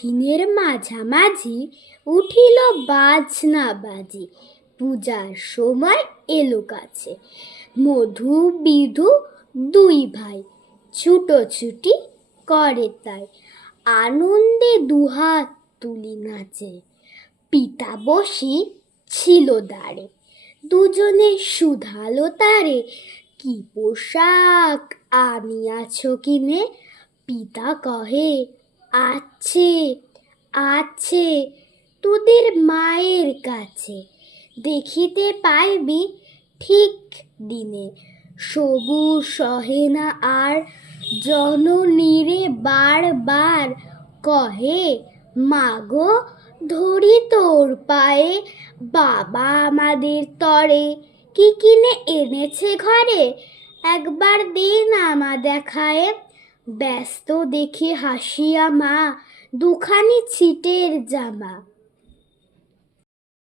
আশ্বিনের মাঝামাঝি উঠিল বাজনা বাজি। পূজার সময় এলো কাছে। মধু বিধু দুই ভাই ছুটোছুটি করে তাই। আনন্দে দুহাত তুলি নাচে। পিতা বসি ছিল দ্বারে। দুজনে শুধালো তারে, কি পোশাক আনিয়াছ কিনে? পিতা কহে, আছে আছে তোদের মায়ের কাছে। দেখিতে পাইবি ঠিক দিনে। সবুজ সহে না আর, জননীরে বারবার কহে, মাগো ধরি তোর পায়ে। বাবা আমাদের তরে কি কিনে এনেছে ঘরে? একবার দে না মা দেখায়ে। ব্যস্ত দেখে হাসিয়া মা দুখানি ছিটের জামা।